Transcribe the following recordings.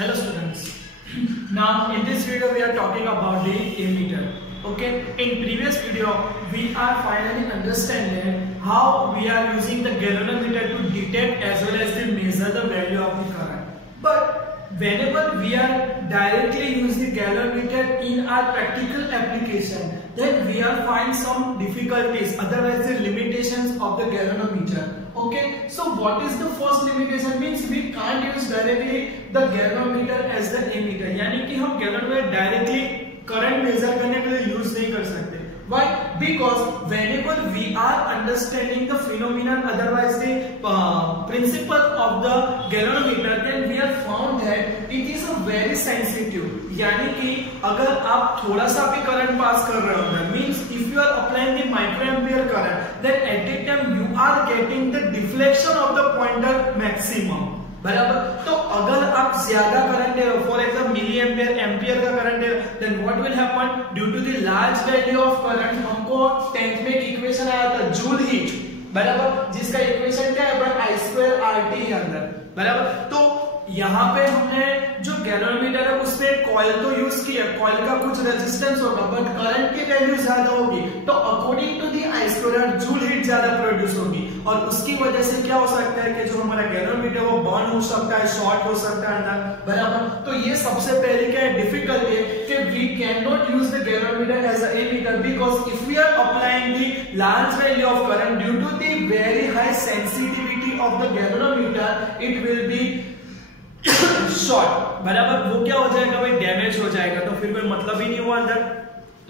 Hello students. Now in this video we are talking about the ammeter. Okay. In previous video we are finally understanding how we are using the galvanometer to detect as well as to measure the value of the current. But whenever we are directly using the galvanometer in our practical application, then we are find some difficulties, otherwise the limitations of the galvanometer. Okay, so what is the first limitation? Means we can't use directly the galvanometer as the ammeter, यानी कि हम galvanometer directly current measure करने के लिए use नहीं कर सकते. Why? Because whenever we are understanding the phenomenon, otherwise the principle of the galvanometer, then we have found that it is a very sensitive. यानी कि अगर आप थोड़ा सा भी करंट पास कर रहे हो, means if you are applying the microampere current, then at that time you are getting the deflection of the pointer maximum. बराबर. तो अगर आप ज्यादा करंट है, for example milli ampere ampere का करंट है, then what will happen due to the large value of current. हमको 10th में एक इक्वेशन आया था जूल हीट, बराबर, जिसका इक्वेशन क्या है I स्क्वायर RT है अंदर, बराबर. तो यहाँ पे हमने जो गैल्वेनोमीटर है उसमें कॉइल तो यूज किया, कॉइल का कुछ रेजिस्टेंस होगा बट करंट की वैल्यू ज्यादा होगी, तो according to the I square joule heat ज्यादा प्रोड्यूस होगी और उसकी वजह से क्या हो सकता है कि जो हमारा गैल्वेनोमीटर वो बर्न हो सकता है, शॉर्ट हो सकता है अंदर, बराबर. तो ये सबसे पहले क्या है डिफिकल्टी है कि we can not use the galvanometer as a ammeter because if we are applying the large value of current due to the very high sensitivity of the galvanometer it will be short, बराबर. वो क्या हो जाएगा भाई, damage हो जाएगा, तो फिर कोई मतलब ही नहीं हुआ अंदर,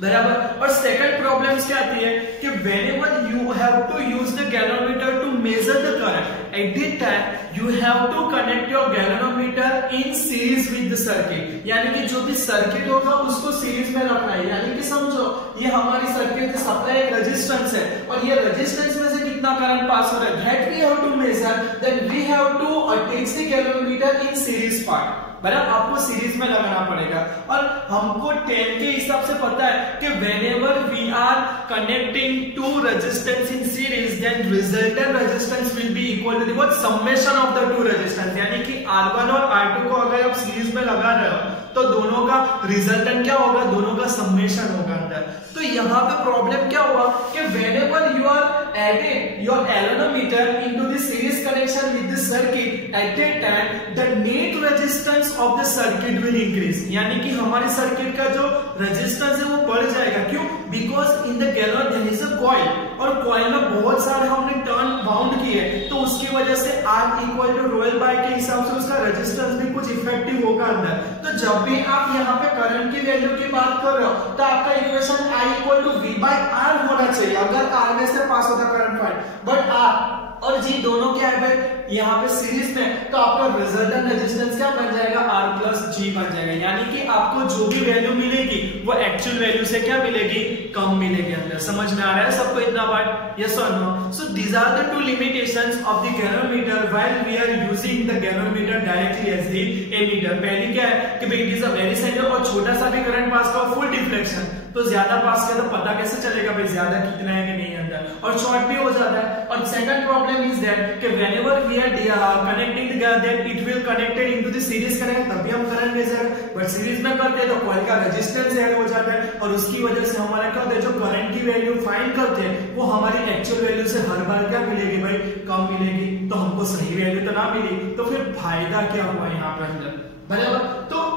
बराबर. और सेकंड प्रॉब्लम्स क्या आती है कि whenever you have to use the galvanometer to measure the current, at that time you have to connect your galvanometer in series with the circuit. यानी कि जो भी सर्किट होगा उसको सीरीज में रखना है. यानी कि समझो ये हमारी सर्किट सप्लाई एक रेजिस्टेंस है और ये रेजिस्टेंस में से कितना करंट पास हो रहा है, that we have to measure, then we have to attach the galvanometer in series part, बराबर. आपको सीरीज में लगाना पड़ेगा और हमको 10 के हिसाब से पता है कि whenever we are connecting two resistance in series, then resultant resistance will be equal to the what summation of the two resistance. यानी कि R1 और R2 को अगर आप सीरीज में लगा रहे हो तो दोनों का रिजल्टेंट क्या होगा, दोनों का समेशन होगा अंदर. तो यहाँ पे प्रॉब्लम क्या हुआ कि whenever you are adding your galvanometer into the series connection with the circuit, at that time the net resistance of the circuit will increase. यानी कि हमारे सर्किट का जो रेजिस्टेंस है वो बढ़ जाएगा. क्यों? Because in the gallon there is a coil और कॉइल में बहुत सारे हमने टर्न बाउंड किए, तो उसकी वजह से R इक्वल टू रोयल बाय के हिसाब से उसका रेजिस्टेंस भी कुछ इफेक्टिव होगा अंदर. तो जब भी आप यहाँ पे करंट की वैल्यू की बात कर रहे हो तो आपका equation I equal to V by R होना चाहिए अगर R में से पास होता करंट फाइंड, बट R और G दोनों क्या है भाई यहाँ पे सीरीज में, तो आपका रिजल्टेंट रेजिस्टेंस क्या बन जाएगा, R प्लस G बन जाएगा. यानी कि आपको जो भी वैल्यू मिलेगी वो एक्चुअल वैल्यू से क्या मिलेगी, कम मिलेगी अंदर. समझ में आ रहा है सबको इतना बात, यस और no? So these are the two limitations of the galvanometer while we are using the galvanometer directly as the ammeter. पहली क्या है कि भाई it is a very sensitive और छोटा सा भी करंट पास का फुल डिफ्लेक्शन, तो ज्यादा पास किया तो पता कैसे चलेगा भाई ज्यादा कितना है कि नहीं अंदर, और शॉर्ट भी हो जाता है. और सेकंड प्रॉब्लम इज दैट कि whenever we are connecting the then it will connected into the series करेंगे तभी हम करंट मेजर, बट सीरीज में करते हैं तो कॉइल का रेजिस्टेंस ऐड हो जाता है और उसकी वजह से हमारा क्या होता है, जो करंट की वैल्यू फाइंड करते हैं वो हमारी एक्चुअल वैल्यू से हर बार क्या मिलेगी भाई, कम मिलेगी. तो हमको सही वैल्यू तो ना मिली, तो फिर फायदा क्या हुआ यहाँ पे अंदर, बराबर. तो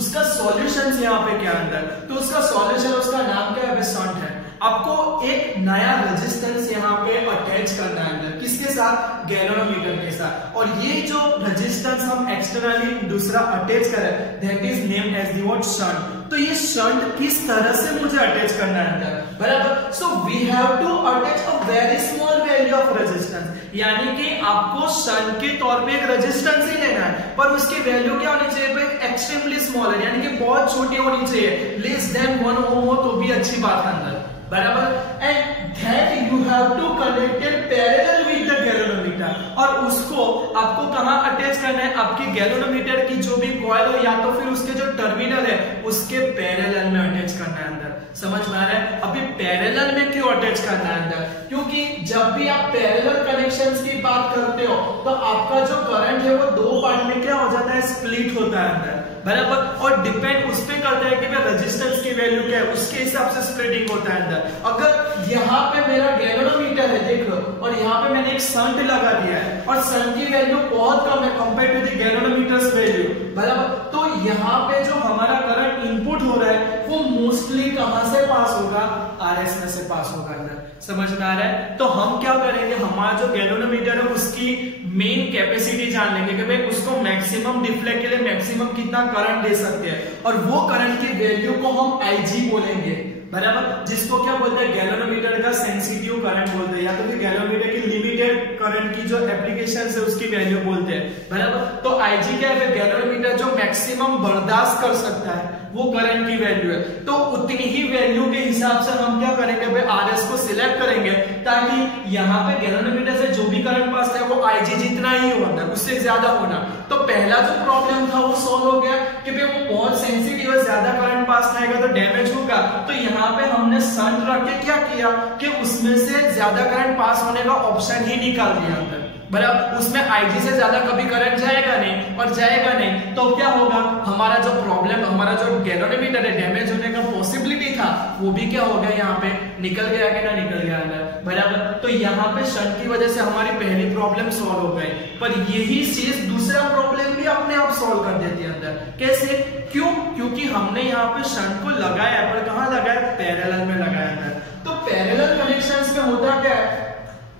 उसका सॉल्यूशन यहाँ पे क्या अंदर, तो उसका सॉल्यूशन, उसका नाम क्या है, शंट है. आपको एक नया रेजिस्टेंस यहाँ पे अटैच करना है अंदर, किसके साथ, गैल्वेनोमीटर के साथ. और ये जो रेजिस्टेंस हम एक्सटर्नली दूसरा अटैच करें that is name as the what, shunt. तो ये शंट किस तरह से मुझे अटैच करना है अंदर, बराबर. So we have to attach a very small value of resistance. यानी कि आपको शंट के तौर पे एक रेजिस्टेंस ही लेना है पर उसकी वैल्यू क्या होनी चाहिए भाई, एक्सट्रीमली स्मॉल है, यानी कि बहुत छोटी होनी चाहिए, लेस देन 1 ओम हो तो भी अच्छी बात है अंदर, बराबर. And that you have to connected parallel with the galvanometer, और उसको आपको कहां अटैच करना है, आपके गैल्वेनोमीटर की जो भी कॉइल हो या तो फिर उसके जो टर्मिनल है उसके पैरेलल में अटैच करना है अंदर. समझ में आ रहा है? अभी पैरेलल में क्यों अटैच करना है अंदर, क्योंकि जब भी आप पैरेलल कनेक्शंस की बात करते हो तो आपका जो करंट है वो दो पार्ट में क्या हो जाता है, स्प्लिट होता है अंदर, बराबर। और डिपेंड उस पे करता है कि भाई रेजिस्टेंस की वैल्यू क्या है, उसके हिसाब से स्प्लिटिंग होता है अंदर। अगर यहाँ पे मेरा गैल्वेनोमीटर है देख लो, और यहाँ पे मैंने एक शंट लगा दिया है और शंट की वैल्यू बहुत कम है कंपेयर टू द गैल्वेनोमीटर्स वैल्यू, बराबर। तो यहाँ पे जो हमारा करंट इनपुट हो रहा है वो मोस्टली कहां से पास होगा, आरएस में से पास होगा अंदर, समझ में आ रहा है। तो हम क्या करेंगे, हमारा जो गैल्वेनोमीटर है उसकी मेन कैपेसिटी जान लेंगे कि भाई उसको मैक्सिमम डिफ्लेक्ट के लिए मैक्सिमम कितना करंट दे सकते हैं, और वो करंट की वैल्यू को हम आईजी बोलेंगे, बराबर। जिसको क्या बोलते हैं, गैल्वेनोमीटर का सेंसिटिव करंट बोलते हैं, या तो फिर गैल्वेनोमीटर की लिमिटेड करंट की जो एप्लीकेशन है उसकी वैल्यू बोलते हैं, बराबर। तो आईजी क्या है, गैल्वेनोमीटर जो मैक्सिमम बर्दाश्त कर सकता है वो करंट की वैल्यू है। तो उतनी ही वैल्यू के हिसाब से हम क्या करेंगे भाई, आरएस को सिलेक्ट करेंगे, ताकि यहाँ पे गैल्वेनोमीटर से जो भी करंट पास है वो आईजी जितना ही होना, उससे ज्यादा होना। तो पहला जो प्रॉब्लम था वो सॉल्व हो गया कि भाई वो बहुत सेंसिटिव है, ज्यादा करंट पास आएगा तो डैमेज होगा। तो यहाँ पे हमने शंट रख के क्या किया कि उसमें से ज्यादा करंट पास होने का ऑप्शन ही निकाल दिया अंदर, बराबर। उसमें आईजी से ज्यादा कभी करंट जाएगा नहीं, और जाएगा नहीं तो क्या होगा, हमारा जो प्रॉब्लम, हमारा जो गैल्वेनोमीटर है डैमेज होने का पॉसिबिलिटी था वो भी क्या हो गया, यहाँ पे निकल गया कि ना निकल गया अंदर, बराबर। तो यहाँ पे शंट की वजह से हमारी पहली प्रॉब्लम सॉल्व हो गई, पर यही चीज दूसरा प्रॉब्लम भी अपने आप सॉल्व कर देती है अंदर। कैसे, क्यों, क्योंकि हमने यहाँ पे शंट को लगाया, पर कहाँ लगाया, पैरेलल में लगाया अंदर। तो पैरेलल कनेक्शंस में होता क्या है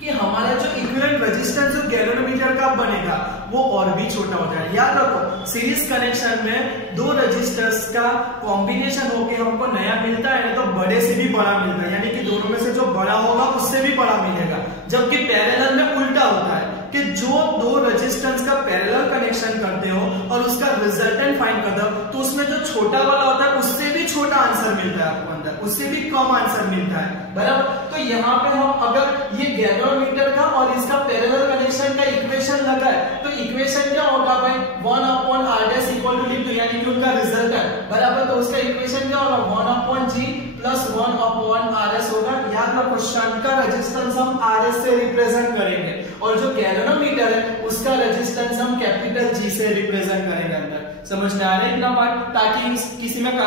कि हमारा जो इक्विवेलेंट रेजिस्टेंस जो गैल्वेनोमीटर का बनेगा वो और भी छोटा हो जाएगा। याद रखो, सीरीज कनेक्शन में दो रेजिस्टर्स का कॉम्बिनेशन होके हमको नया मिलता है, तो बड़े से भी बड़ा मिलता है, यानी कि दोनों में से जो बड़ा होगा उससे भी बड़ा मिलेगा। जबकि पैरेलल में उल्टा होता है कि जो दो रेजिस्टेंस का पैरेलल कनेक्शन करते हो और उसका रिजल्टेंट फाइंड करते हो, तो उसमें जो छोटा वाला होता है उससे भी छोटा आंसर मिलता है आपको अंदर, उससे भी कम आंसर मिलता है, बराबर। तो यहाँ पे हम अगर ये गैल्वेनोमीटर का और इसका पैरेलल कनेक्शन का इक्वेशन लगा है, तो इक्वेशन क्या होगा भाई, 1/r' इक्वल टू लिख दो, यानी कि उनका रिजल्टेंट, बराबर। तो उसका इक्वेशन क्या होगा, 1/g प्लस 1/rs होगा। याद रखो, शंट का रेजिस्टेंस हम rs से रिप्रेजेंट करेंगे, और जो गैल्वेनोमीटर है उसका रेजिस्टेंस हम कैपिटल G से रिप्रेजेंट करेंगे अंदर, समझ में आ रहा है इतना बात, ताकि किसी में s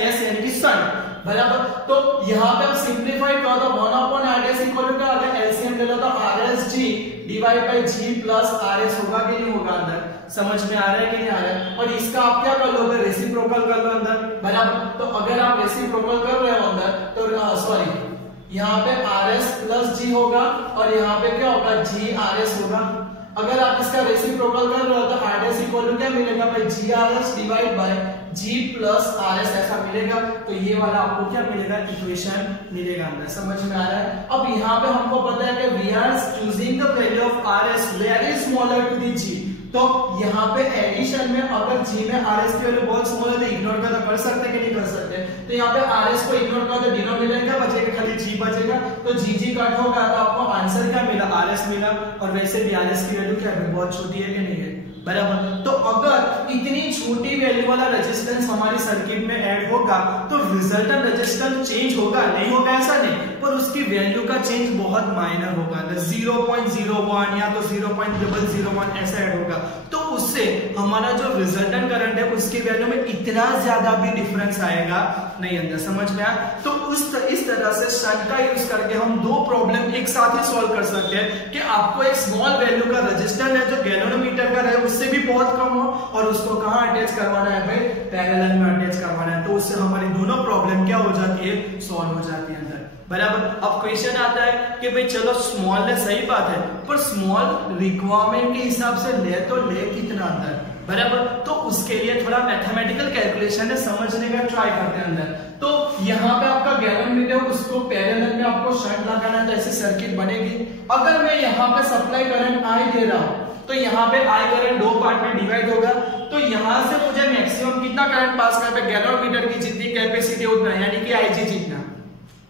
यानी कि शंट, बराबर। तो यहाँ पे आप सिंप्लीफाई करो तो 1/rs इक्वल टू क्या आ गया, एलसीएम ले लो तो rsg divide by g plus rs होगा कि नहीं होगा अंदर, समझ में आ रहा है कि नहीं आ रहा है। और इसका आप क्या कर लोगे, रेसिप्रोकल कर लो अंदर, बराबर। तो अगर आप रेसिप्रोकल कर रहे हो अंदर तो सॉरी, यहाँ पे rs प्लस g होगा और यहाँ पे क्या होगा, g rs होगा। अगर आप इसका रेसिप्रोकल कर रहे हो तो rs इक्वल टू क्या मिलेगा भाई, g rs divide by g plus rs ऐसा मिलेगा। तो ये वाला आपको क्या मिलेगा, इक्वेशन मिलेगा अंदर, समझ में आ रहा है। अब यहाँ पे हमको पता है कि we are choosing the value of rs very smaller to the g। तो यहाँ पे एडिशन में अगर g में rs की वैल्यू बहुत स्मॉल है तो इग्नोर कर सकते कि नहीं कर सकते। तो यहाँ पे rs को इग्नोर कर तो डिनोमिनेटर क्या बचेगा, खाली g बचेगा। तो g कट होगा तो आपको आंसर क्या मिला, rs मिला। और वैसे भी rs की वैल्यू क्या है, बहुत छोटी है कि नहीं है, बराबर। तो अगर इतनी छोटी वैल्यू वाला रेजिस्टेंस हमारी सर्किट में ऐड होगा तो रिजल्टेंट रेजिस्टेंस चेंज होगा, नहीं होगा ऐसा नहीं, पर उसकी वैल्यू का चेंज बहुत माइनर होगा, 0.01 या तो 0.001 ऐसा ऐड होगा। तो उससे हमारा जो रिजल्टेंट करंट है उसकी वैल्यू में इतना ज्यादा भी डिफरेंस आएगा नहीं अंदर, समझ में आया। तो इस तरह से शंट का यूज करके हम दो प्रॉब्लम एक साथ ही सॉल्व कर सकते हैं कि आपको एक स्मॉल वैल्यू का रेजिस्टेंस है जो गैल्वेनोमीटर का है उससे भी बहुत कम हो, और उसको कहां अटैच करवाना है भाई, पैरेलल में अटैच करवाना है। तो उससे हमारी दोनों प्रॉब्लम क्या हो जाती है, सॉल्व हो जाती है अंदर, बराबर। अब क्वेश्चन आता है कि भाई चलो स्मॉल है, सही बात है, पर स्मॉल रिक्वायरमेंट के हिसाब से ले तो ले कितना अंदर, बराबर। तो उसके लिए थोड़ा मैथमेटिकल कैलकुलेशन है, समझने का ट्राई करते हैं अंदर। तो यहाँ पे आपका गैल्वेनोमीटर उसको पैरेलल में आपको शंट लगाना है, तो ऐसी सर्किट बनेगी। अगर मैं यहाँ पे सप्लाई करंट I दे रहा हूँ तो यहाँ पे I करंट दो पार्ट में डिवाइड होगा। तो यहाँ से मुझे मैक्सिमम कितना करंट पास करना है, गैल्वेनोमीटर की जितनी कैपेसिटी उतना, यानी कि IG जितना,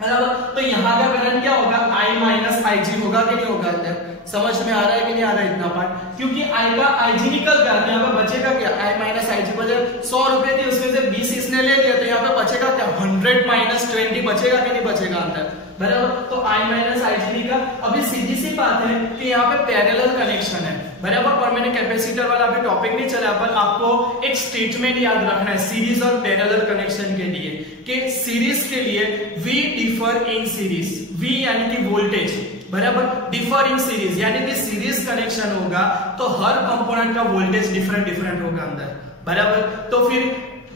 बराबर। तो यहाँ का करंट क्या होगा, I माइनस IG होगा कि नहीं होगा अंदर, समझ में आ रहा है कि नहीं आ रहा है इतना पार्ट। क्योंकि I का IG निकल गया, यहाँ पे बचेगा क्या, I माइनस IG बचेगा। 100 रुपए थी उसमें से 20 इसने ले लिया, तो यहाँ पे बचेगा क्या, 100 माइनस 20 बचेगा कि नहीं बचेगा अंदर, बराबर। तो I माइनस IG लिखा। अभी सीधी सी बात है कि यहाँ पे पैरेलल कनेक्शन है, बराबर। और मैंने कैपेसिटर वाला अभी टॉपिक नहीं चला, पर आपको एक स्टेटमेंट याद रखना है सीरीज और पैरेलल कनेक्शन के लिए, कि सीरीज के लिए V differ in series, V यानी कि वोल्टेज, बराबर, डिफर इन सीरीज यानी कि सीरीज कनेक्शन होगा तो हर कंपोनेंट का वोल्टेज डिफरेंट होगा अंदर, बराबर। तो फिर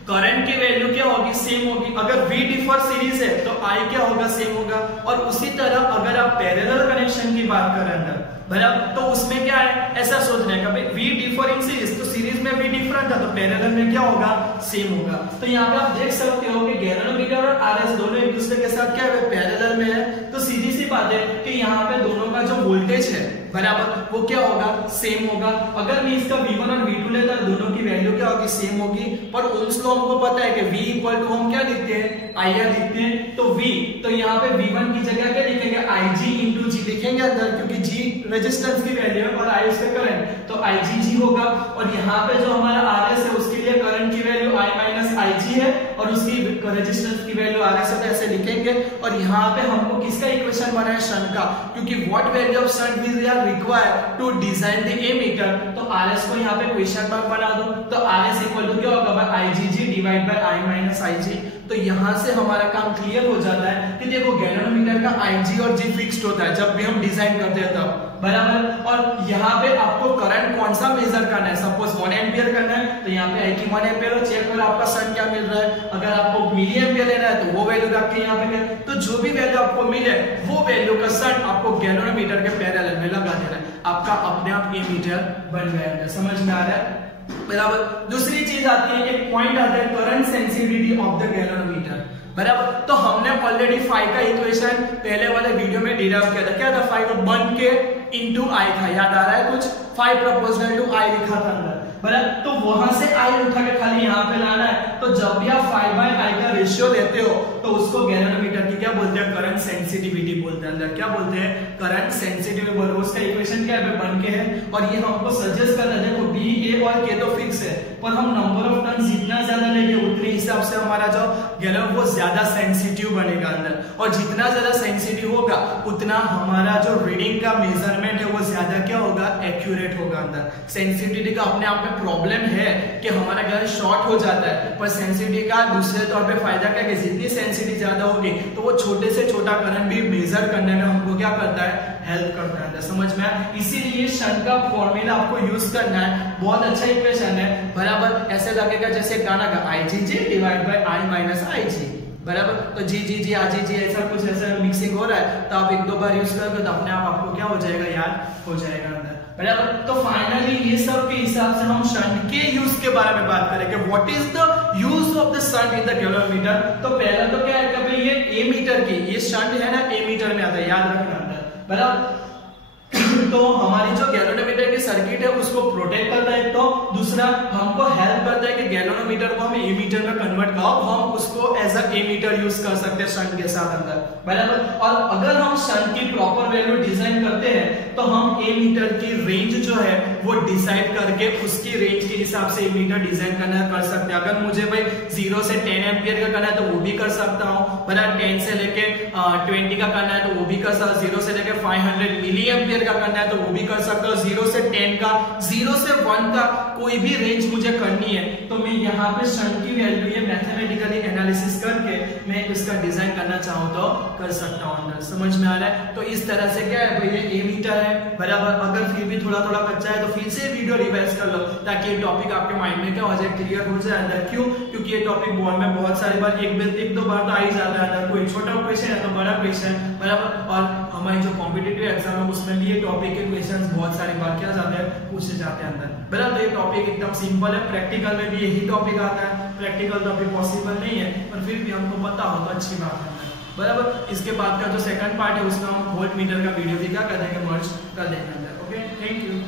करंट की वैल्यू क्या होगी, सेम होगी। अगर V डिफर सीरीज है तो I क्या होगा, सेम होगा। और उसी तरह अगर आप पैरेलल कनेक्शन की बात करें अंदर, बराबर, तो उसमें क्या है, ऐसा सोचना है कि V डिफर इन सीरीज, तो सीरीज में V डिफरेंट था तो पैरेलल में क्या होगा, सेम होगा। तो यहाँ पे आप देख सकते हो कि गैल्वेनोमीटर और RS दोनों एक दूसरे के साथ क्या है, पैरेलल में है। तो सीधी सी बात है कि यहाँ पे दोनों का जो वोल्टेज है, बराबर, वो क्या होगा, सेम होगा। अगर मैं इसका V1 और V2 लेता तो दोनों की वैल्यू क्या होगी, सेम होगी। पर ओम्स लॉ हमको पता है कि V इक्वल टू हम क्या लिखते हैं, IR लिखते हैं। तो V, तो यहाँ पे V1 की जगह क्या लिखेंगे, IG इंटू G लिखेंगे अंदर, क्योंकि G रेजिस्टेंस की वैल्यू है और I उसका करंट, तो IGG होगा। और यहाँ पे जो हमारा RS है उसके लिए करंट की वैल्यू I माइनस IG है और उसकी रेजिस्टेंस की वैल्यू RS है, तो ऐसे लिखेंगे। और यहाँ पे हमको किसका इक्वेशन बना है, शंट का, क्योंकि what value of shunt we are required to design the ammeter. तो RS को यहाँ पे क्वेश्चन मार्क बना दो, तो RS इक्वल टू क्या होगा, IGG divide by I minus IG। तो यहाँ से हमारा काम क्लियर हो जाता है कि देखो गैल्वेनोमीटर का IG और G फिक्स्ड होता है जब भी हम डिजाइन करते हैं तब, बराबर। और यहाँ पे आपको करंट कौन सा मेजर करना है, सपोज 1 एम्पियर करना है तो यहाँ पे I की 1 एम्पियर हो, चेक करो आपका शंट क्या मिल रहा है। अगर आपको मिली एम्पियर लेना है तो वो वैल्यू रख के यहाँ पे, तो जो भी वैल्यू आपको मिले वो वैल्यू का शंट आपको गैल्वेनोमीटर के पैरेलल में लगा देना है, आपका अपने आप एमीटर बन गया। समझ में आ रहा है, बराबर। दूसरी चीज आती है, एक पॉइंट आता है current sensitivity of the galvanometer, बराबर। तो हमने ऑलरेडी फाई का इक्वेशन पहले वाले वीडियो में डिराइव किया था। क्या था, फाई को 1K इंटू I था, याद आ रहा है कुछ, फाई प्रोपोर्शनल टू I लिखा था अंदर, बराबर। तो वहां से I उठा के खाली यहाँ पे लाना है। तो जब भी आप 5/I का रेशियो लेते हो तो उसको गैल्वेनोमीटर की क्या बोलते हैं, करंट सेंसिटिविटी बोलते हैं अंदर, क्या बोलते हैं, करंट सेंसिटिविटी बोलते हैं। उसका इक्वेशन क्या है, 1K है। और ये हमको सजेस्ट करना है, देखो B, A और K तो फिक्स है, पर हम नंबर ऑफ टर्न जितना ज्यादा लेंगे उतने हिसाब से हमारा जो गैल्वेनो वो ज्यादा सेंसिटिव बनेगा अंदर। और जितना ज्यादा सेंसिटिव होगा उतना हमारा जो रीडिंग का मेजरमेंट है वो ज्यादा क्या होगा, एक्यूरेट होगा अंदर। सेंसिटिविटी का अपने आप में प्रॉब्लम है कि हमारा गैल्वेनो शॉर्ट हो जाता है, पर सेंसिटिविटी का दूसरे तौर पे फायदा क्या है, जितनी सेंसिटिविटी ज्यादा होगी तो वो छोटे से छोटा करंट भी मेजर करने में हमको क्या करता है, हेल्प करता है। समझ में आया, इसीलिए शंट का फॉर्मूला आपको यूज करना है। बहुत अच्छा इक्वेशन है, बराबर। ऐसे लगेगा जैसे गाना का IGG divide by I minus IG, बराबर। तो G IGG ऐसा कुछ ऐसा मिक्सिंग हो रहा है, तो आप 1-2 बार यूज करोगे तो अपने आप आपको क्या हो जाएगा, याद हो जाएगा अंदर, बराबर। तो फाइनली ये सब के हिसाब से हम शंट के यूज के बारे में बात करेंगे। What is the use of the shunt in the galvanometer. तो पहला तो क्या है कि भाई ये एमीटर की, ये शंट है ना, एमीटर में आता है, याद रखना अंदर, बराबर। तो हमारी जो गैल्वेनोमीटर की सर्किट है उसको प्रोटेक्ट करता है, तो दूसरा हमको हेल्प करता है कि गैल्वेनोमीटर को हम एमीटर में कन्वर्ट कर, हम उसको एज अ एमीटर यूज कर सकते हैं शंट के साथ अंदर, बराबर। और अगर हम शंट की प्रॉपर वैल्यू डिजाइन करते हैं तो हम एमीटर की रेंज जो है वो डिसाइड करके उसकी रेंज के हिसाब से एमीटर डिजाइन करना कर सकते हैं। अगर मुझे भाई 0 से 10 एम्पियर का करना है तो वो भी कर सकता हूँ, बराबर। 10 से लेके 20 का करना है तो वो भी कर सकता हूँ, 0 से लेके 500 मिली एम्पियर का करना है तो वो भी कर सकता हूँ, 0 से 10 का, 0 से 1 का कोई भी रेंज मुझे करनी है तो मैं यहाँ पे शंट की वैल्यू ये मैथमेटिकली एनालिसिस करके मैं इसका डिजाइन करना चाहूँ तो कर सकता हूँ अंदर। समझ में आ रहा है, तो इस तरह से क्या है भाई, ये एमीटर है, बराबर। अगर फिर भी थोड़ा थोड़ा कच्चा है तो फिर से वीडियो रिवाइज कर लो ताकि ये टॉपिक आपके माइंड में क्या हो जाए, क्लियर हो जाए अंदर। क्यों, क्योंकि ये टॉपिक बोर्ड में बहुत सारी बार एक दो बार तो आ ही जाता है अंदर, कोई छोटा क्वेश्चन है तो बड़ा क्वेश्चन, बराबर। और हमारी जो कॉम्पिटिटिव एग्जाम है उसमें भी ये टॉपिक के क्वेश्चंस बहुत सारी बार क्या जाते हैं, पूछे जाते हैं अंदर, बराबर। ये टॉपिक एकदम सिंपल है, प्रैक्टिकल में भी यही टॉपिक आता है, प्रैक्टिकल तो अभी पॉसिबल नहीं है पर फिर भी हमको पता हो तो अच्छी बात है, बराबर। इसके बाद का जो सेकंड पार्ट है उसमें हम वोल्ट मीटर का वीडियो भी क्या कर देंगे, मर्ज कर देंगे अंदर। Okay, thank you.